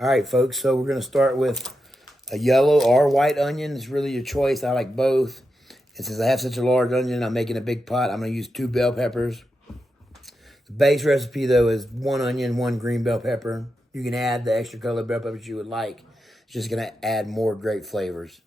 All right, folks, so we're going to start with a yellow or white onion. It's really your choice. I like both. And since I have such a large onion, I'm making a big pot. I'm going to use 2 bell peppers. The base recipe, though, is 1 onion, 1 green bell pepper. You can add the extra colored bell peppers you would like. It's just going to add more great flavors.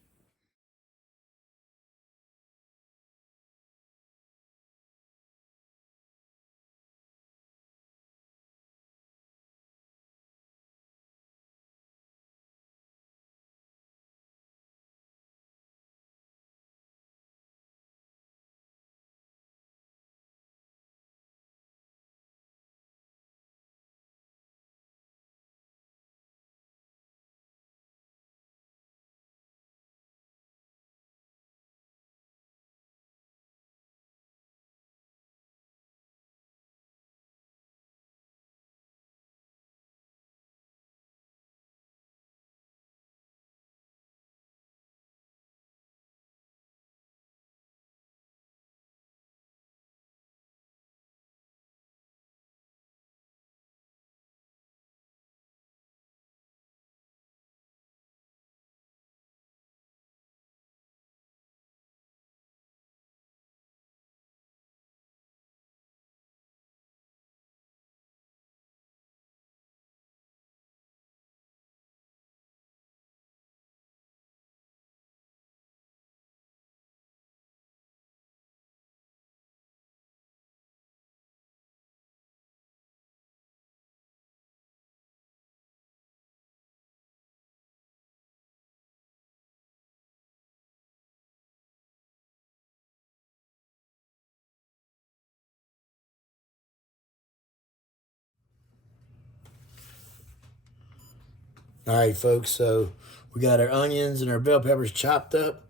All right, folks, so we got our onions and our bell peppers chopped up.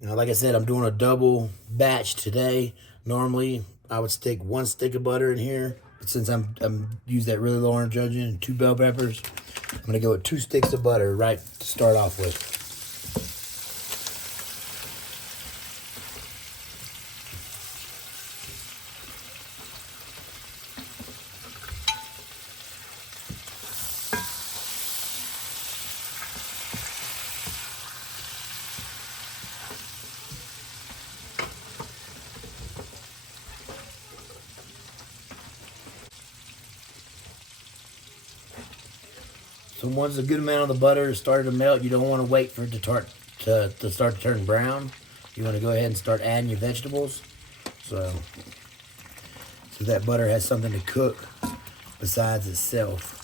Now, like I said, I'm doing a double batch today. Normally, I would stick 1 stick of butter in here. But since I'm use that really large onion and 2 bell peppers, I'm going to go with 2 sticks of butter right to start off with. So once a good amount of the butter is started to melt, you don't want to wait for it to start to turn brown. You want to go ahead and start adding your vegetables. So that butter has something to cook besides itself.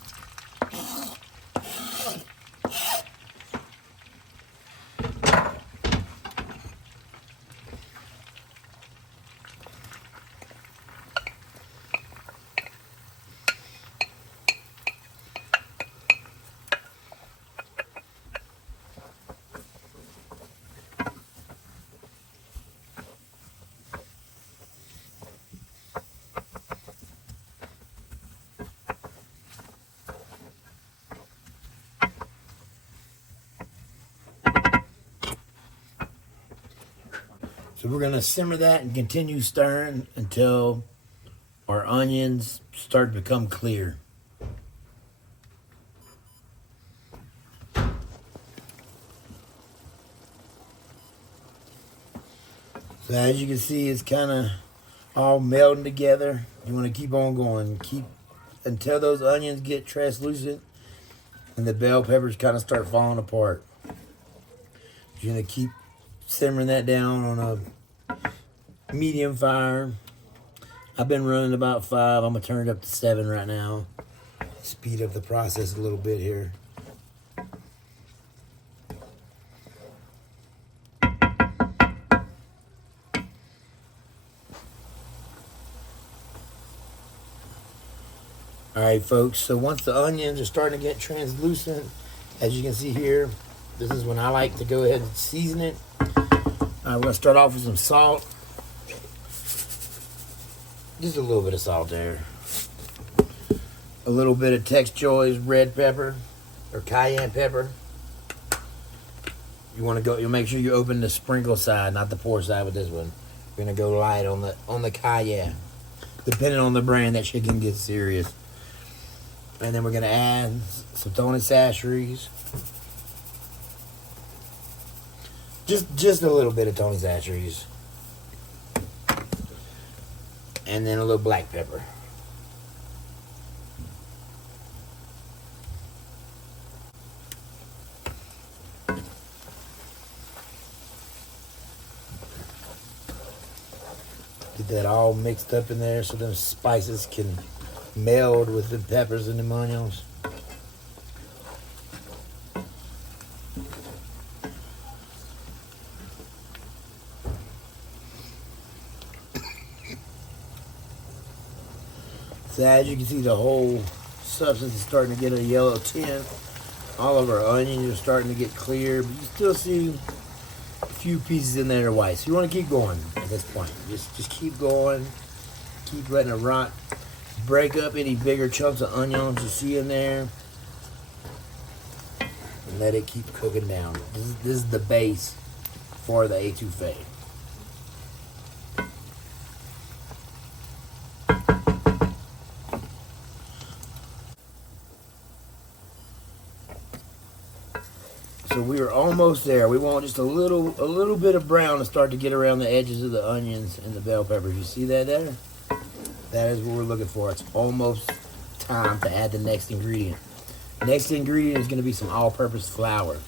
So we're going to simmer that and continue stirring until our onions start to become clear. So as you can see, it's kind of all melding together. You want to keep on going. Keep until those onions get translucent and the bell peppers kind of start falling apart. You're going to keep simmering that down on a medium fire. I've been running about 5. I'm going to turn it up to 7 right now. Speed up the process a little bit here. All right, folks, so once the onions are starting to get translucent, as you can see here, this is when I like to go ahead and season it. We're going to start off with some salt. Just a little bit of salt there. A little bit of Tex Joy's red pepper or cayenne pepper. You'll make sure you open the sprinkle side, not the pour side with this one. You're going to go light on the cayenne. Depending on the brand, that shit can get serious. And then we're gonna add some Tony Chachere's. Just a little bit of Tony Chachere's. And then a little black pepper. Get that all mixed up in there so them spices can meld with the peppers and the onions. So as you can see, the whole substance is starting to get a yellow tint. All of our onions are starting to get clear, but you still see a few pieces in there are white. So you want to keep going at this point. Just keep going. Keep letting it rot. Break up any bigger chunks of onions you see in there. And let it keep cooking down. This is the base for the étouffée. So we are almost there. We want just a little bit of brown to start to get around the edges of the onions and the bell peppers. You see that there? That is what we're looking for. It's almost time to add the next ingredient. Next ingredient is going to be some all-purpose flour.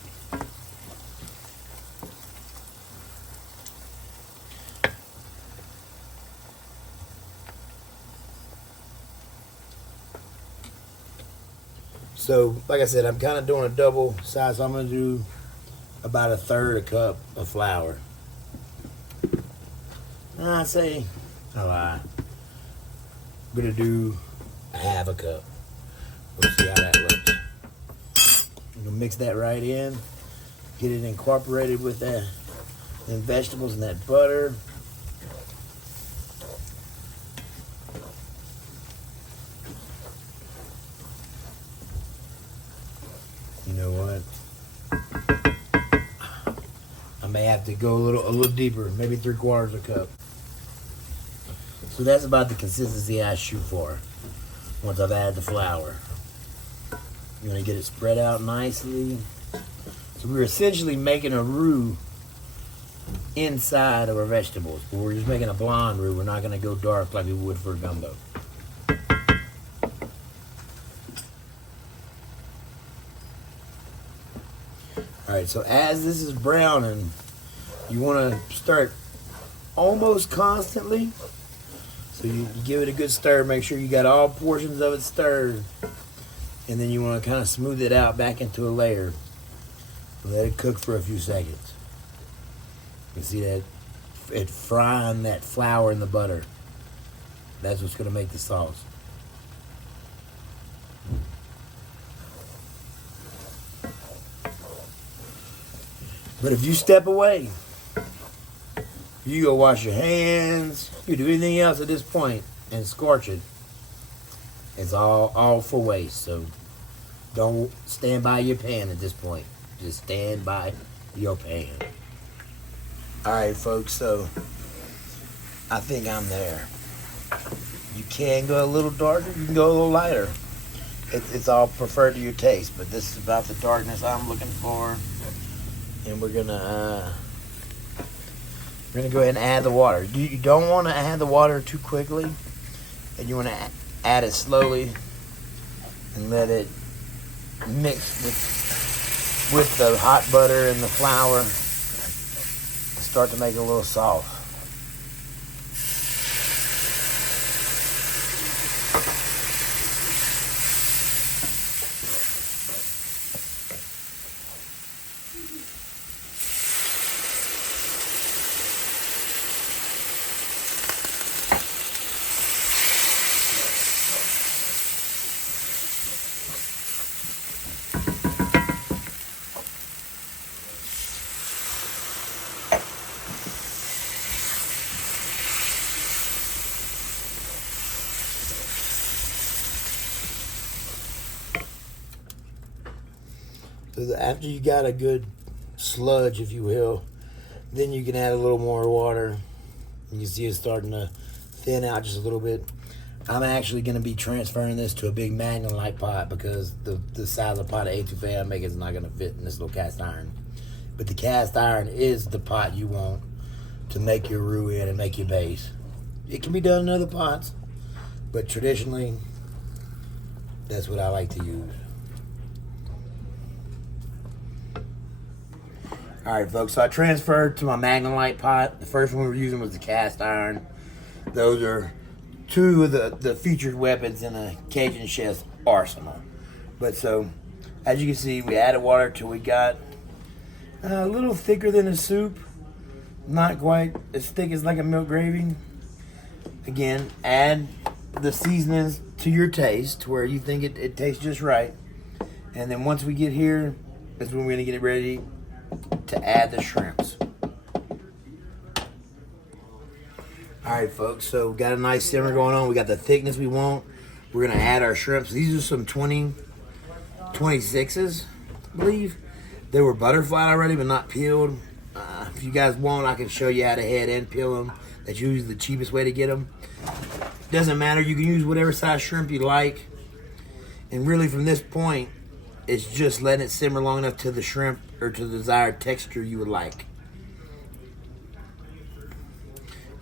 So, like I said, I'm kind of doing a double size. So I'm going to do about 1/3 cup of flour. I say, I lie. I'm going to do 1/2 cup. We'll see how that looks. I'm going to mix that right in. Get it incorporated with that, them vegetables and that butter. You know what? I may have to go a little deeper, maybe 3/4 cup. So that's about the consistency I shoot for once I've added the flour. I'm gonna get it spread out nicely. So we're essentially making a roux inside of our vegetables, but we're just making a blonde roux. We're not gonna go dark like we would for a gumbo. Alright, so as this is browning, you want to start almost constantly. So you give it a good stir, make sure you got all portions of it stirred. And then you want to kind of smooth it out back into a layer. Let it cook for a few seconds. You see that it frying that flour in the butter. That's what's going to make the sauce. But if you step away, you go wash your hands, you do anything else at this point and scorch it, it's all for waste. So don't stand by your pan at this point. Just stand by your pan. Alright folks, so I think I'm there. You can go a little darker, you can go a little lighter. It's all preferred to your taste, but this is about the darkness I'm looking for. And we're gonna go ahead and add the water. You don't want to add the water too quickly, and you want to add it slowly and let it mix with the hot butter and the flour and start to make it a little soft. So after you got a good sludge, if you will, then you can add a little more water. You can see it starting to thin out just a little bit. I'm actually going to be transferring this to a big Magnum-like pot because the size of pot of étouffée I make is not going to fit in this little cast iron. But the cast iron is the pot you want to make your roux in and make your base. It can be done in other pots, but traditionally, that's what I like to use. Alright folks, so I transferred to my Magnum-like pot. The first one we were using was the cast iron. Those are two of the featured weapons in a Cajun chef's arsenal. But so, as you can see, we added water till we got a little thicker than a soup. Not quite as thick as like a milk gravy. Again, add the seasonings to your taste, to where you think it tastes just right. And then once we get here, that's when we're gonna get it ready to add the shrimps. Alright folks, so we got a nice simmer going on. We got the thickness we want. We're gonna add our shrimps. These are some 26s, I believe. They were butterflied already, but not peeled. If you guys want, I can show you how to head and peel them. That's usually the cheapest way to get them. Doesn't matter, you can use whatever size shrimp you like. And really from this point, it's just letting it simmer long enough to the shrimp or to the desired texture you would like.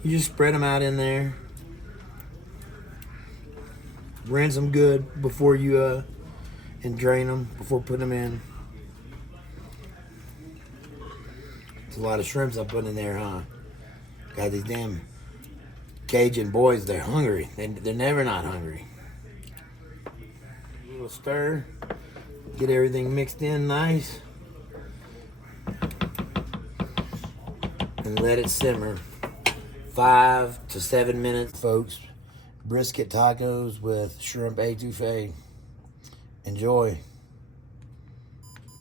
You just spread them out in there. Rinse them good before you and drain them before putting them in. It's a lot of shrimps I put in there, huh? Got these damn Cajun boys, they're hungry. They're never not hungry. A little stir. Get everything mixed in nice. And let it simmer. 5 to 7 minutes, folks. Brisket tacos with shrimp étouffée. Enjoy.